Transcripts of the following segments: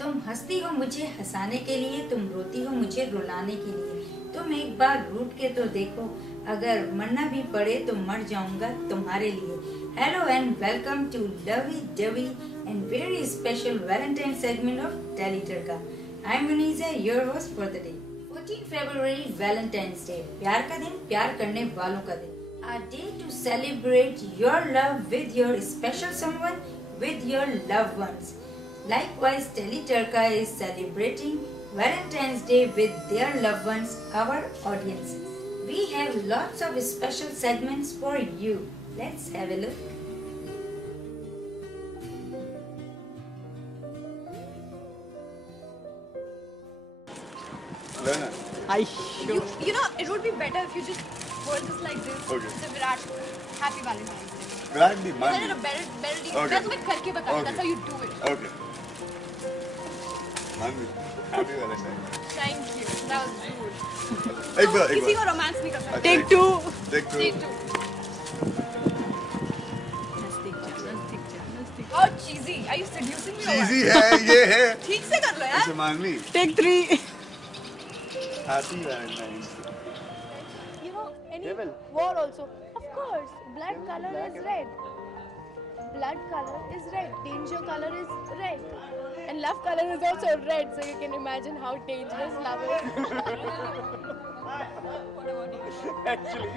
तुम हंसती हो मुझे हंसाने के लिए, तुम रोती हो मुझे रुलाने के लिए। तुम एक बार रूठ के तो देखो, अगर मरना भी पड़े तो मर जाऊंगा तुम्हारे लिए। Hello and welcome to lovey dovey and very special Valentine segment of Tele Tadka. I am Munija, your host for the day. 14 February Valentine's Day, प्यार का दिन, प्यार करने वालों का दिन। A day to celebrate your love with your special someone, with your loved ones. Likewise, Teli Tadka is celebrating Valentine's Day with their loved ones, our audience. We have lots of special segments for you. Let's have a look. You know, it would be better if you just hold this like this. Okay. So Virat, happy Valentine's Day. Virat भी मान Is that a better deal? Okay. मैं तुम्हें करके बताऊँ. Okay. That's how you do it. Okay. मान भी Happy Valentine's. Thank you. That was rude. एक बार किसी को रोमांस नहीं कर सकते. Take two. Take two. Take two. How cheesy. Are you seducing me? Cheesy है ये है. ठीक से कर लो यार. इसे मान ली. Take three. Happy Valentine's. You know, any war also. Of course, blood color is red. Blood color is red. Danger color is red. And love color is also red. So you can imagine how dangerous love is. Actually.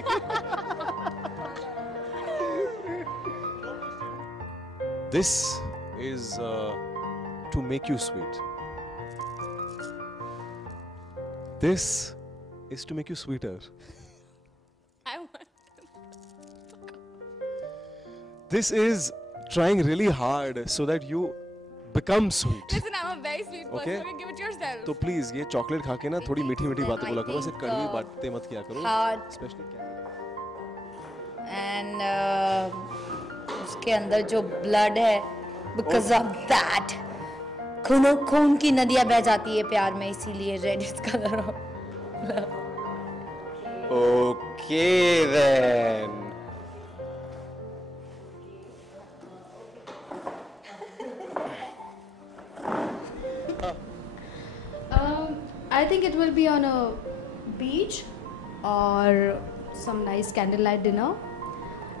This is to make you sweet. This is to make you sweeter. I want. This is trying really hard so that you become sweet. Listen, I'm a very sweet person. Okay. Okay, give it yourself. तो please ये chocolate खा के ना थोड़ी मीठी मीठी बातें बोला करो, ऐसे कड़वी बातें मत किया करो. Heart. Especially क्या And उसके अंदर जो ब्लड है, because of that, खून की नदियां बह जाती है प्यार में, इसीलिए red is colour of love. Okay then. I think it will be on a beach or some nice candlelight dinner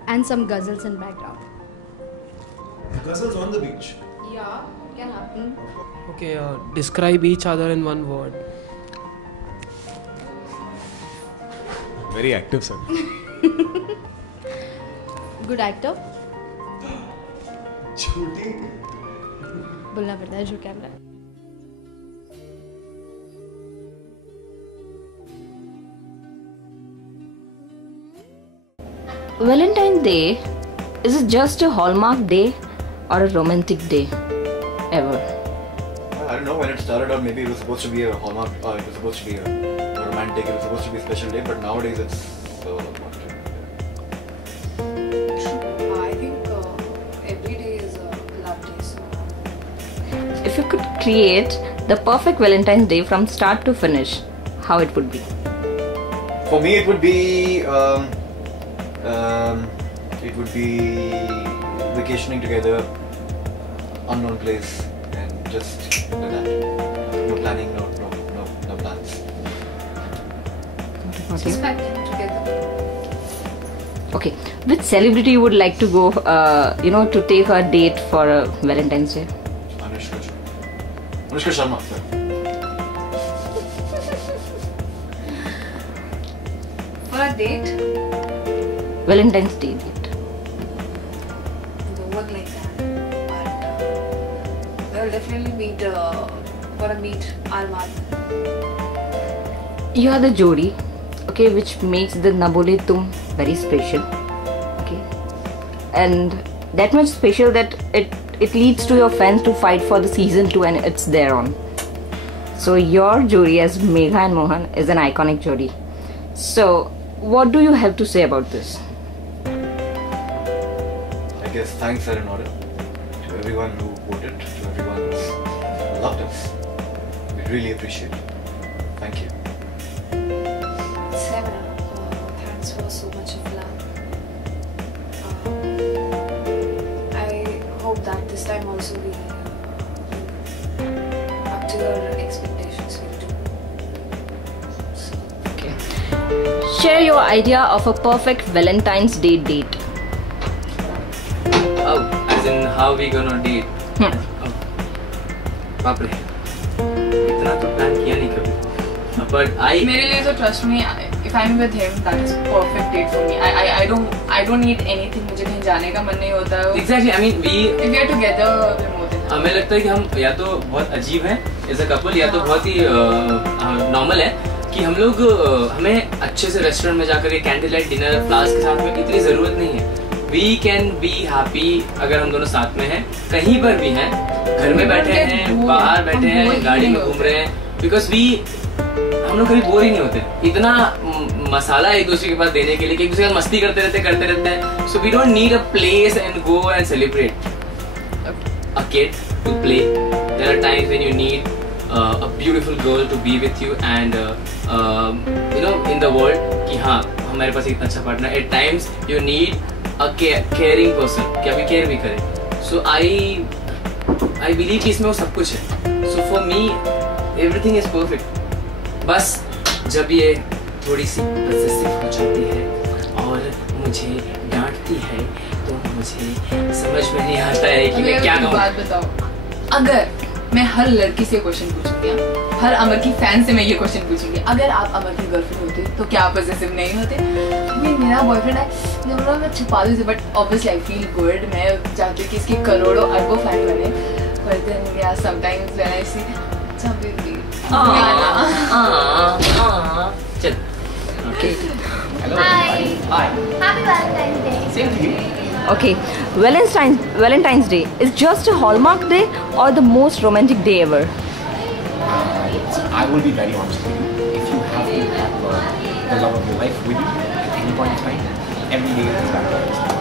and some ghazals in background. Ghazals on the beach. Yeah, can happen. Okay, describe each other in one word. Very active, sir. Good actor. झूठी. बोलना पड़ता है जो camera है. Valentine's Day, is it just a Hallmark day or a romantic day ever? I don't know when it started out. Maybe it was supposed to be a Hallmark. It was supposed to be a romantic. It was supposed to be a special day. But nowadays it's what? I think every day is a love day. So. If you could create the perfect Valentine's Day from start to finish, how it would be? For me, it would be vacationing together, unknown place, and just like that. No planning, no plans. Okay. Just spend time together. Okay. Which celebrity you would like to go, to take a date for a Valentine's Day? Anushka Sharma, sir. For a date, Valentine's Day date. it will work like that. But we'll definitely meet Arman. You are the jodi, okay, which makes the Nabole Tum very special, okay, and that much special that it leads to your fans to fight for the season 2 and it's there on. So your jodi as Megha and Mohan is an iconic jodi. So what do you have to say about this? I guess thanks are in order to everyone who voted, to everyone who loved us. We really appreciate it. Thank you. Sarah, thanks for so much of love. I hope that this time also we up to your expectations will do. So, Okay. Share your idea of a perfect Valentine's Day date. Oh, as in how we gonna date? बाप रे, इतना तो plan किया नहीं कभी. But मेरे लिए तो trust me, if I'm with him, that is perfect date for me. I don't need anything. मुझे कहीं जाने का मन नहीं होता है. Exactly. I mean, if we are together, we're more than. हमें लगता है कि हम या तो बहुत अजीब हैं as a couple या तो बहुत ही नॉर्मल है कि हम लोग हमें अच्छे से रेस्टोरेंट में जाकर के कैंडल लाइट डिनर फ्लावर्स के साथ में इतनी ज़रूरत नहीं है. We can be happy अगर हम दोनों साथ में हैं, कहीं पर भी हैं, घर में बैठे हैं, बाहर बैठे हैं, गाड़ी में घूम रहे हैं, because हम लोग कभी बोर ही नहीं होते. इतना मसाला एक दूसरे के पास देने के लिए कि एक दूसरे के साथ मस्ती करते रहते हैं. So we don't need a place and go and celebrate. A kid to play. There are times when you need a beautiful girl to be with you and in the world कि हाँ हमारे पास इतना अच्छा partner. At times you need a caring person कि अभी care भी करे. So I believe कि इसमें वो सब कुछ है. So for me everything is perfect. बस जब ये थोड़ी सी possessive हो जाती है और मुझे डांटती है तो मुझे समझ में नहीं आता है कि मैं क्या कहूँ. बात बताओ, अगर मैं हर लड़की से क्वेश्चन पूछूंगी, हर अमर की फैन से मैं ये क्वेश्चन पूछूंगी, अगर आप अमर की गर्लफ्रेंड होते तो क्या आप पोजेसिव नहीं होते? मेरा बॉयफ्रेंड है, मैं छुपा दूँ, but obviously I feel good. मैं चाहती हूँ कि इसके करोड़ों अरबों फैन बने. बट देन या समटाइम्स व्हेन आई सी चल. Okay. Hello. Hi. Happy Valentine's Day. Same to you. Okay. Valentine's Day is just a Hallmark day or the most romantic day ever? I will be very honest with you. If you have to have the love of your life with you at any point in time, every day is Valentine's Day.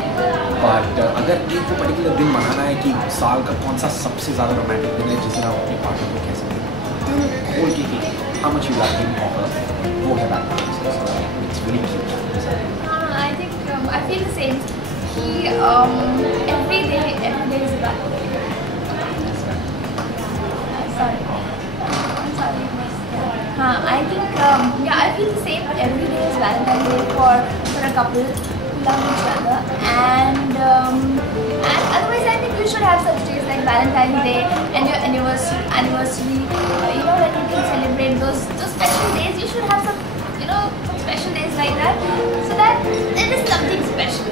But अगर एक को particular दिन मनाना है कि साल का कौन सा सबसे ज़्यादा रोमांटिक दिन है जिस दिन आप अपने पार्टनर को कह सकते हैं, खोल के कि how much you love him or her, वो है Valentine's Day. So it's really cute. I think I feel the same. Every day is a Valentine's Day. Sorry. I'm sorry. I think I feel the same. Every day is Valentine's Day for a couple who love each other, and otherwise I think you should have such days like Valentine's Day and your anniversary. When you can celebrate those special days, you should have some some special days like that, so that it is something special.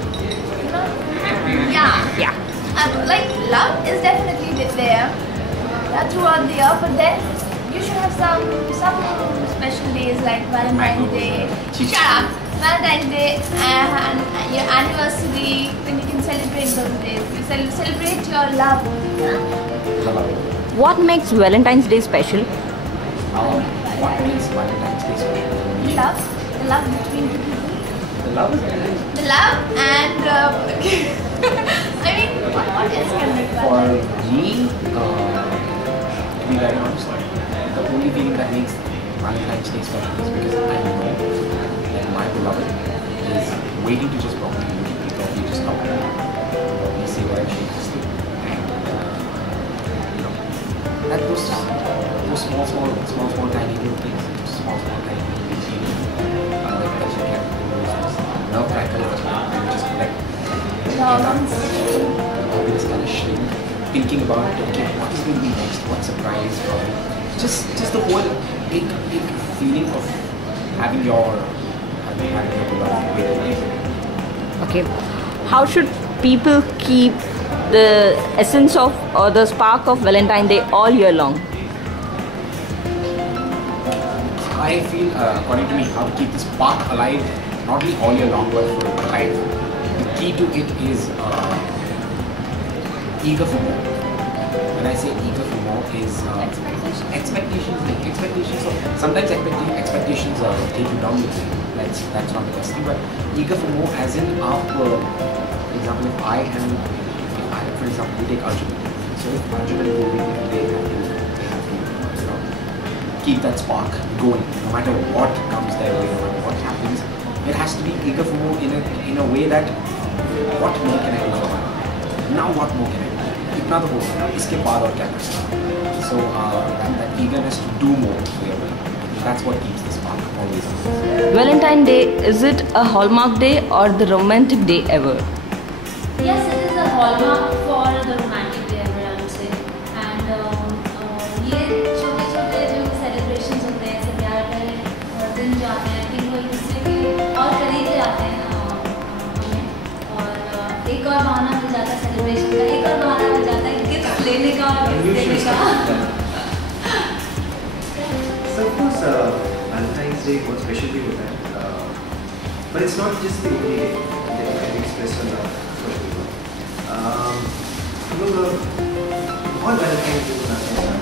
Yeah. Like love is definitely there throughout the year, but then you should have some special days like Valentine's Day. Shut up! Valentine's Day and your anniversary, when you can celebrate those days. You celebrate your love. What makes Valentine's Day special? What makes Valentine's Day special? The love between two people. The love? The love and I mean, what else can make For Valentine's Day? me, to be very honest, the only feeling that makes Valentine's Day special is because I know that my beloved is waiting to just probably just come and say what she needs to, and that those small tiny little things, small tiny little things, that you can do, love crackers, just like this kind of shrink, thinking about okay, what is going to be next, what surprise, or just the whole big feeling of having your beloved with you. Okay. How should people keep the essence of or the spark of Valentine's Day all year long? I feel, according to me, how to keep the spark alive, not only all year long, but for life. The key to it is eager for more. When I say eager for more is expectations of sometimes expectations take you down with you. That's not the best thing, but eager for more as in for example, for example, we take Arjun. So if Arjun and Govind, they have to keep that spark going, no matter what comes their way, no matter what happens. It has to be eager for more in a way that what more can I do for my life? Now what more can I do? Itna to ho gaya, iske baad aur kya kar sakta hu? So that eagerness to do more for your life, that's what keeps the spark always on. Valentine's Day, is it a hallmark day or the romantic day ever? Yes, it is a hallmark for the romantic day ever, I would say. And ये छोटे-छोटे जो celebrations होते हैं, सब प्यार के दिन जो आते हैं, I think वो एक दूसरे के और करीब जाते हैं हमें. और एक और बहाना मिल जाता है celebration का, एक और बहाना मिल जाता है gift लेने का और gift देने का. So of course, Valentine's Day बहुत special भी होता है. But it's not just the only day that you can express your love for people. हम लोग बहुत Valentine's Day मनाते हैं.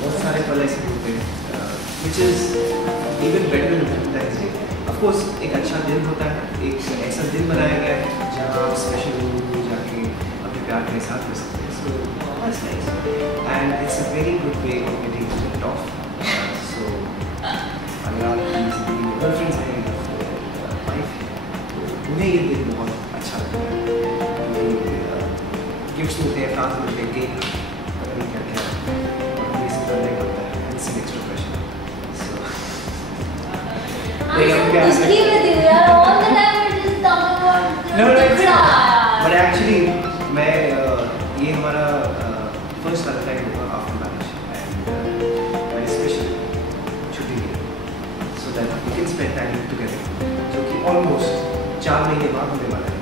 बहुत सारे पल ऐसे होते हैं, which is even better than Valentine's Day. Of course, एक अच्छा दिन होता है, एक ऐसा दिन बनाया गया है जहाँ आप स्पेशल लोगों को जाके अपने प्यार का एहसास कर सकते हैं. So that's nice, and it's a very good way of getting it off. So अगर आप किसी गर्लफ्रेंड्स हैं, वाइफ है, उन्हें ये दिन बहुत अच्छा लगता है. गिफ्ट्स मिलते हैं, फ्लावर्स मिलते हैं, केक, पता नहीं क्या क्या, और ये सब करने का होता है. It's an extra pressure. इसकी में दिल यार all the time it is talking about but actually मैं ये हमारा first Valentine होगा after marriage, and very special छुट्टी है, so that we can spend time together, जो कि almost 4 महीने बाद होने वाला है.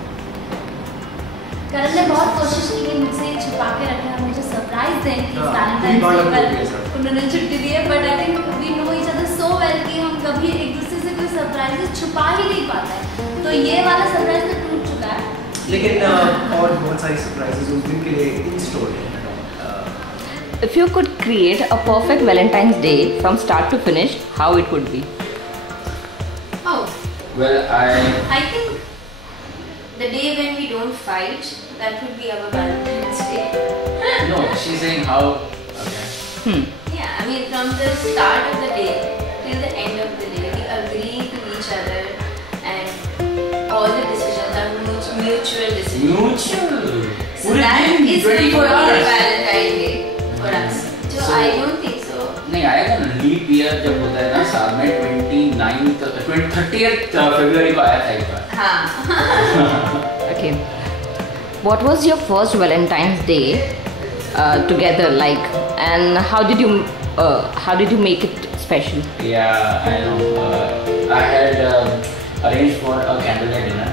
करण ने बहुत कोशिश की कि मुझसे छुपा के रखें और मुझे सरप्राइज दें कि वैलेंटाइन डे पर उन्होंने छुट्टी दी है. But I think we know each other so well कि हम कभी एक दूसरे से कोई सरप्राइज छुपा ही नहीं पाते हैं. तो ये वाला सरप्राइज तो टूट चुका है, लेकिन और बहुत सारी सरप्राइजेस उस दिन के लिए इन स्टोर है. If you could create a perfect Valentine's Day from start to finish, how it would be? Oh, Well, I think the day when we don't fight, that would be our Valentine's Day. no, she's saying how. Okay. Yeah, I mean from the start of the day till the end of the day, we agree to each other, and all the decisions are mutual decisions. Mutual. So that is the perfect Valentine Day for us. So I don't think so. नहीं आएगा ना, leap year जब होता है ना साल में 30th February को आया था एक बार. हाँ. Okay. What was your first Valentine's Day together like, and how did you make it special? Yeah, I know. I had arranged for a candlelight dinner.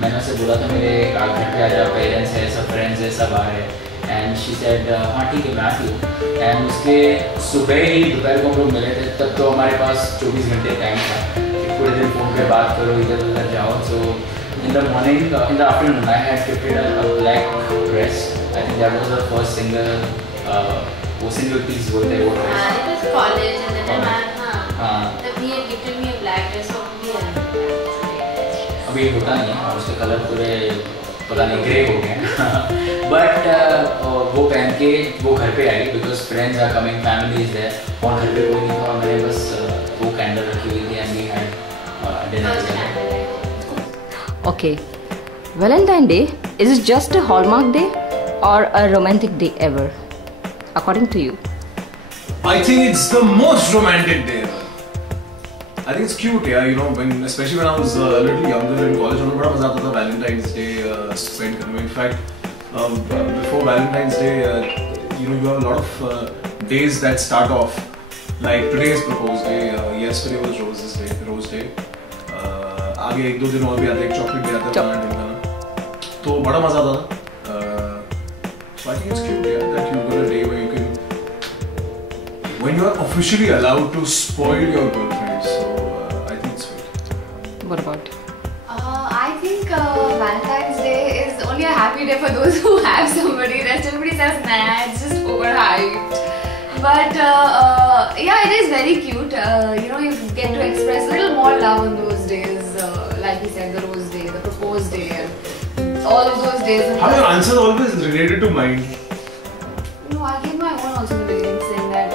मैंने उसे बोला था मेरे घर पे आ जाओ, पेरेंट्स है, सब फ्रेंड्स है, सब आ रहे हैं. एंड शी सेड हाँ ठीक है मैं आती हूँ. एंड उसके सुबह ही दोपहर को हम लोग मिले थे. तब तो हमारे पास 24 घंटे टाइम था, पूरे दिन फ़ोन पे बात करो, इधर उधर जाओ. सो in the morning, in the afternoon, I had gifted a black dress. I think that was the first वो single piece बोलते हैं वो dress. It was college and then हाँ. तब he had gifted me a black dress of me. अभी ये होता नहीं है और उसके कलर पूरे पता नहीं ग्रे हो गए. बट वो पहन के वो घर पे आई because friends are coming, family is there, और घर पे कोई नहीं था और मैंने बस वो कैंडल रखी हुई थी and we had dinner. Okay. Valentine's Day, is it just a hallmark day or a romantic day ever, according to you? I think it's the most romantic day ever. I think it's cute, yeah. You know, especially when I was a little younger in college, मुझे बड़ा मजा आता था Valentine's Day spend करने में. In fact, before Valentine's Day, you know, you have a lot of days that start off. Like today is Propose Day, yesterday was Rose Day. आगे 1-2 दिन और भी आते हैं, चॉकलेट भी आता है, बनाना, तो बड़ा मजा आता था. So I think it's cute, yeah, that you got a day where you can, when you are officially allowed to spoil your girlfriend. So I think it's sweet. What about? I think Valentine's Day is only a happy day for those who have somebody. Rest everybody says nah, it's just overhyped. But yeah, it is very cute. You know, you get to express a little more love on those days. Like you said, the Rose Day, the Propose Day, and all of those days. How your answers always related to mine? No, I gave my own also in the beginning saying that.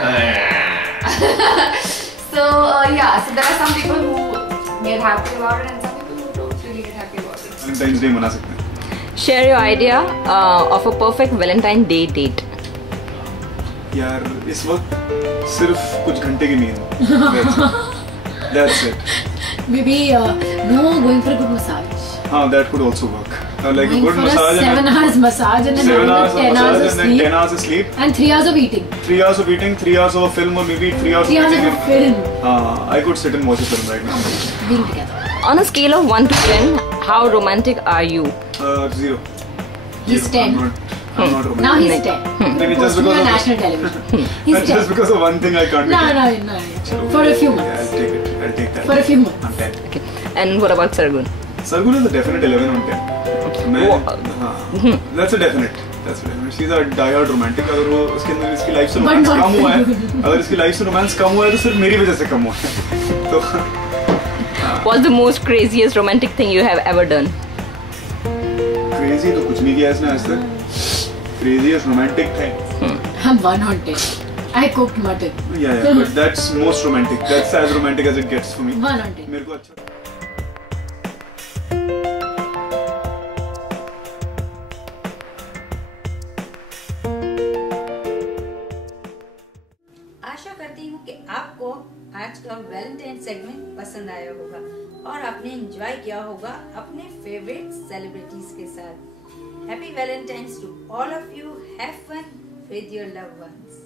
Nah. So yeah, so there are some people who get happy about it and some people who don't really get happy about it. Valentine's Day मना सकते हैं. Share your idea of a perfect Valentine Day date. यार इस वक्त सिर्फ कुछ घंटे की नींद. That's it. Maybe no, going for a good massage. That could also work. Like going a good for massage. A 7 hours massage and then 7 hours 10 hours of and then sleep. 10 hours of sleep. And 3 hours of eating. 3 hours of eating, 3 hours of a film, or maybe 3 hours. 3 hours of a film. I could sit and watch a film right now. Being together. On a scale of 1 to 10, how romantic are you? 0. He's 10. I'm not romantic. Now he's 10. Maybe just Posting because on of national television. He's 10. just because of one thing I can't. No. For a few months. Yeah, I'll take it. I'll take that. For a few months. I'm 10. Okay. And what about Sargun? Sargun is a definite 11 on 10. That's a definite. That's a definite. She's a die-hard romantic. अगर वो उसके अंदर इसकी life से romance कम हुआ है, अगर इसकी लाइफ से रोमांस कम हुआ है तो सिर्फ मेरी वजह से कम हुआ है. तो What's the most craziest romantic thing you have ever done? Crazy तो कुछ नहीं किया इसने आज तक. Craziest romantic thing. I'm 1 on 10. I cooked mutton. Yeah, but that's most romantic. That's as romantic as it gets for me. 1 on 10. मेरे को अच्छा. आशा करती हूँ कि आपको आज का वैलेंटाइन सेगमेंट पसंद आया होगा और आपने एंजॉय किया होगा अपने फेवरेट सेलिब्रिटीज के साथ. Happy Valentine's to all of you. Have fun with your loved once.